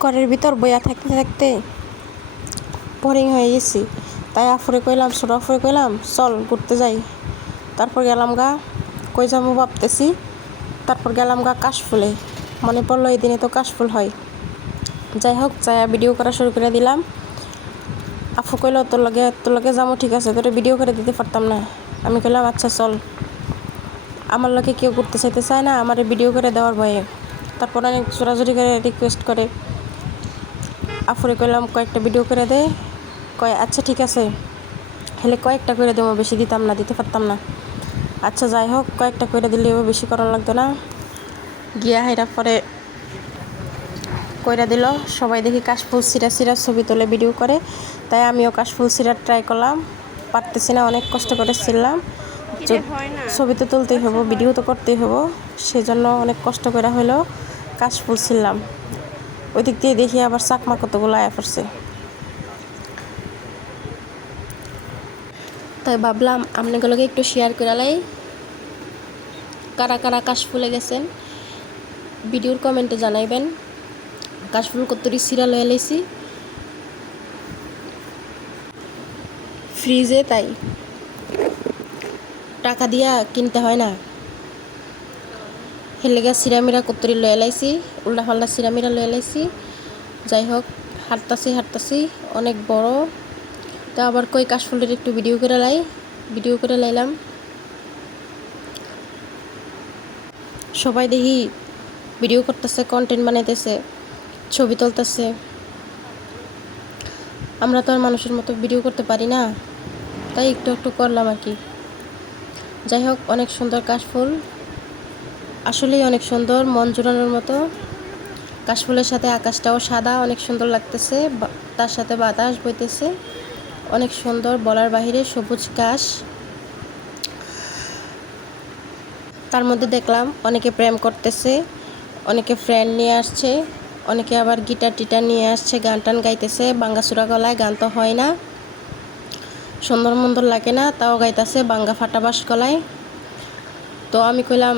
ঘরের ভিতর বইয়া থাকতে থাকতে বোরিং হয়ে গেছি। তাই আফুরে কইলাম, ছোট আফুরে কইলাম চল ঘুরতে যাই। তারপর গেলাম গা, কই যাবো ভাবতেছি। তারপর গেলাম গা কাশফুলে, মনে পড়লো এই দিনে তো কাশফুল হয়। যাই হোক, যাই ভিডিও করা শুরু করে দিলাম। আফু কইল তোর লগে যাবো, ঠিক আছে, তোর ভিডিও করে দিতে পারতাম না। আমি কইলাম আচ্ছা চল। আমার লগে কেউ ঘুরতে চাইতে চায় না আমার ভিডিও করে দেওয়ার ভয়ে। তারপর অনেক জোরাজোরি করে রিকোয়েস্ট করে আফুরে কইলাম কয়েকটা ভিডিও করে দে। কয় আচ্ছা ঠিক আছে, হেলে কয়েকটা করে দেবো, বেশি দিতে পারতাম না। আচ্ছা যাই হোক, কয়েকটা করে দিলেও বেশি করার লাগতো না। গিয়া হেরা পরে কইরা দিল। সবাই দেখি কাশফুল সিরা ছবি তোলে, ভিডিও করে। তাই আমিও কাশফুল সিরার ট্রাই করলাম, পারতেছি না, অনেক কষ্ট করে ছিলাম। ছবি তো তুলতেই হবো, ভিডিও তো করতেই হবো, সেজন্য অনেক কষ্ট করে হলেও কাশফুল ছিলাম। ওই দিক দিয়ে দেখি আবার চাকমা কতগুলো আয়া পড়ছে। তাই ভাবলাম আপনাগুলোকে একটু শেয়ার করে লাই। কারা কারা কাশফুলে গেছেন ভিডিওর কমেন্টে জানাইবেন। কাশফুল কতরি সিরা লয়ে লাইছি ফ্রিজে, তাই টাকা দিয়া কিনতে হয় না। হেলেগা সিরামিরা কতরি লয়ে লাইছি, উল্টা পাল্টা সিরামিরা লয়ে লাইছি। যাই হোক, হাঁটতাছি অনেক বড়। তো আবার কই কাশফুলের একটু ভিডিও করে লাইলাম। সবাই দেখি ভিডিও করতেছে, কন্টেন্ট বানাইতেছে, ছবি তুলতেছে। আমরা তো আর মানুষের মতো ভিডিও করতে পারি না, তাই একটু একটু করলাম আর কি। যাই হোক, অনেক সুন্দর কাশফুল, আসলেই অনেক সুন্দর, মন জোড়ানোর মতো। কাশফুলের সাথে আকাশটাও সাদা, অনেক সুন্দর লাগতেছে, তার সাথে বাতাস বইতেছে, অনেক সুন্দর, বলার বাহিরে সবুজ ঘাস। তার মধ্যে দেখলাম অনেকে প্রেম করতেছে, অনেকে ফ্রেন্ড নিয়ে আসছে, অনেকে আবার গিটার টিটার নিয়ে আসছে, গান টান গাইতেছে বাঙ্গাসুরা গলায়। গান তো হয় না, সুন্দর লাগে না, তাও গাইতেছে বাঙ্গা ফাটাবাস গলায়। তো আমি কইলাম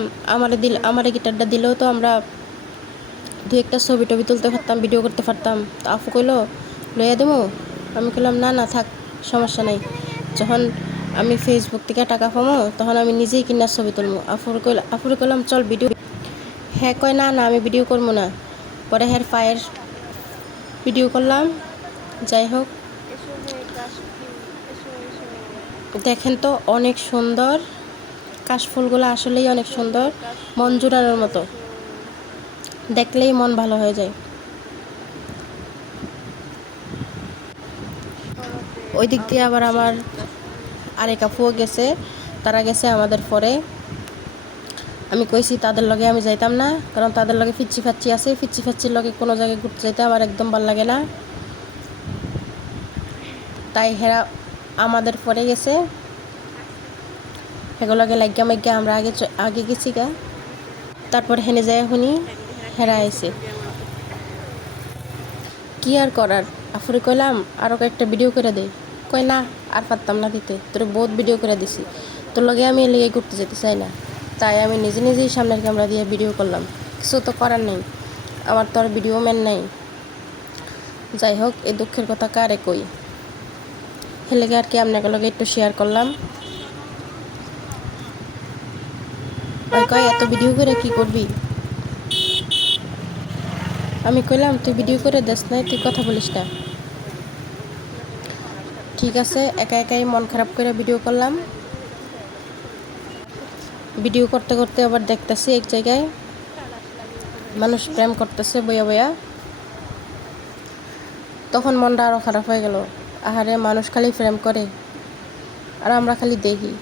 আমারে গিটারটা দিলেও তো আমরা দু একটা ছবি টবি তুলতে পারতাম, ভিডিও করতে পারতাম। তো আফু কইলো লইয়া দেবো। আমি কইলাম না থাক, সমস্যা নাই, যখন আমি ফেসবুক থেকে টাকা পাবো তখন আমি নিজেই কিনার ছবি তুলবো। আফুরে কইলাম চল ভিডিও। হ্যাঁ কয় না আমি ভিডিও করবো না। পরে হ্যাঁ ফায়ের ভিডিও করলাম। যাই হোক, দেখেন তো অনেক সুন্দর কাশফুলগুলো, আসলেই অনেক সুন্দর, মন জুড়ানোর মতো, দেখলেই মন ভালো হয়ে যায়। ওই দিক দিয়ে আবার আমার আরেক আফুও গেছে, তারা গেছে আমাদের পরে। আমি কইছি তাদের লগে আমি যাইতাম না, কারণ তাদের লগে ফিচ্ছি ফাচ্ছি আছে, ফিচ্ছি ফাচ্ছির লগে কোনো জায়গায় ঘুরতে যাইতে আমার একদম ভালো লাগে না। তাই হেরা আমাদের পরে গেছে, সেগুলোকে লাগিয়া মাইগা আমরা আগে গেছি গা। তারপর হেনে যায় শুনি হেরা আইছে। কি আর করার, আফুরে কইলাম আরও কয়েকটা ভিডিও করে দে। কয় না আর পারতাম না দিতে, তোর বহুত ভিডিও করে দিছি, তোর লগে আমি লেগে ঘুরতে যেতে চাই না। তাই আমি নিজেই সামনের ক্যামেরা দিয়ে ভিডিও করলাম, কিছু তো করার নেই, আমার তো আর ভিডিও ম্যান নাই। যাই হোক, এই দুঃখের কথা কারে কই, হেলেগে আর কি আপনাকে লগে একটু শেয়ার করলাম। কয় এত ভিডিও করে কি করবি? আমি কইলাম তুই ভিডিও করে দেস নাই, তুই কথা বলিস না। ঠিক আছে, একাই মন খারাপ করে ভিডিও করলাম। ভিডিও করতে করতে আবার দেখতেছি এক জায়গায় মানুষ প্রেম করতেছে বইয়া। তখন মনটা আরও খারাপ হয়ে গেল। আহারে, মানুষ খালি প্রেম করে আর আমরা খালি দেখি,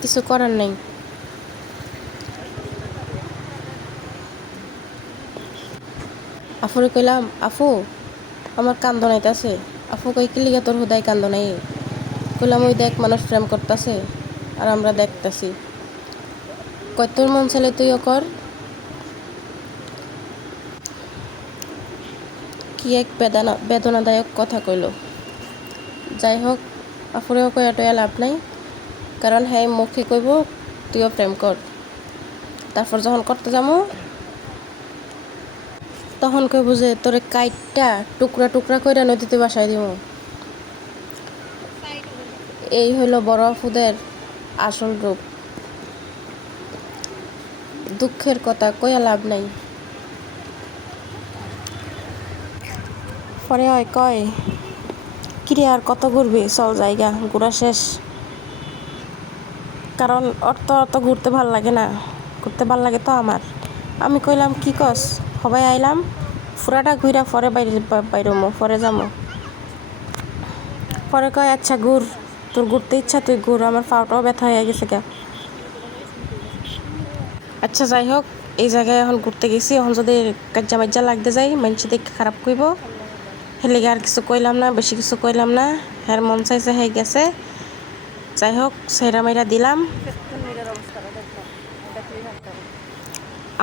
কিছু করার নেই। আফুরে কইলাম আফু আমার কান্দন আইতাছে। আফু কই কি লিগা তোর হুদাই কান্দন আই? কইলাম ওই দেখ মানুষ প্রেম করতেছে আর আমরা দেখতেছি। কয় তোর মন চাইলে তুইও কর। কি এক বেদনাদায়ক কথা কইল। যাই হোক, আফুরেও কই এত লাভ নাই, কারণ হ্যাঁ মুখে কইব তুইও প্রেম কর, তারপর যখন করতে যাবো তখন কই বুঝে তোরে কাইটটা টুকরা টুকরা কইরা নদীতে বাসায় দিব। এই হইল বড় আপুদের আসল রূপ। দুঃখের কথা কইয়া লাভ নাই। পরে হয় কয় কিরে আর কত ঘুরবি, চল জায়গা ঘোরা শেষ। কারণ অত ঘুরতে ভাল লাগে না, ঘুরতে ভাল লাগে তো আমার। আমি কইলাম কি কস, সবাই আইলাম ফুরাটা ঘুরা পরে বাইরমো, পরে যাবো। পরে কয় আচ্ছা ঘুর, তোর ঘুরতে ইচ্ছা তুই ঘুর, আমার পাওটাও ব্যথা হয়ে গেছে গা। আচ্ছা যাই হোক, এই জায়গায় এখন ঘুরতে গেছি, এখন যদি কাজ্জা মাজ্জা লাগতে যাই মানুষ দেখে খারাপ কইব, হেলেগে আর কিছু কইলাম না, বেশি কিছু কইলাম না। হ্যার মন চাইছে হয়ে গেছে। যাই হোক সেরা মেরা দিলাম।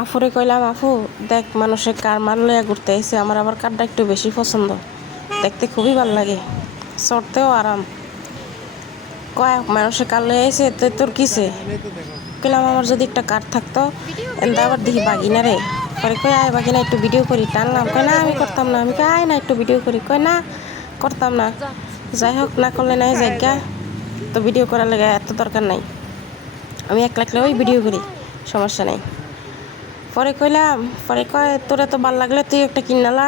আফুরে কইলাম আফু দেখ মানুষে কার মান লইয়া ঘুরতে আইছে, আমার আবার কারটা একটু বেশি পছন্দ, দেখতে খুবই ভালো লাগে, চড়তেও আরাম। কয় মানুষে কার লইয়া আইছে তোর কিসে? কইলাম আমার যদি একটা কার থাকতো, এনটা আবার দেখি বাগিনা রে। পরে কই আয় বাগিনা একটু ভিডিও করি, টানলাম। কয় না আমি করতাম না। আমি কই আয় না একটু ভিডিও করি। কয় না করতাম না। যাই হোক না করলে নাই জায়গা, তো ভিডিও করার লাগে এত দরকার নাই, আমি একলা একলা ওই ভিডিও করি, সমস্যা নাই। পরে কইলাম, পরে কয় তোর এত ভাল লাগলে তুই একটা কিনালা।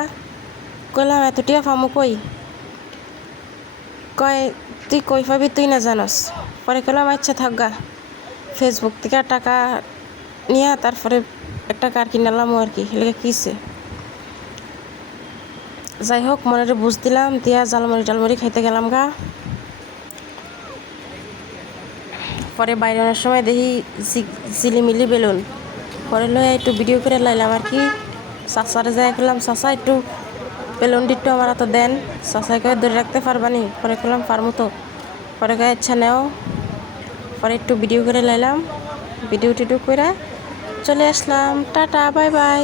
কইলাম এত টিয়া ফামু কই? কয় তুই কই পাবি তুই না জানস। পরে কইলাম আচ্ছা থাকগা, ফেসবুক থেকে টাকা নিয়ে তারপরে একটা কার কিনালাম আর কি, এলাকা কিসে। যাই হোক মনে বুঝ দিলাম, দিয়া জালমুড়ি টালমুড়ি খাইতে গেলাম গা। পরে বাইরের সময় দেখি ঝিলিমিলি বেলুন, পরে লয়ে একটু ভিডিও করে লাইলাম আর কি। চাচারে যাই করলাম চাচা একটু বেলুনটি একটু আমার হাতে দেন, চাচাই করে ধরে রাখতে পারবানি? পরে করলাম পারমু তো। পরে কয়ে ইচ্ছা নেও। পরে একটু ভিডিও করে লাইলাম, ভিডিও টিডিও করে চলে আসলাম। Tata bye bye.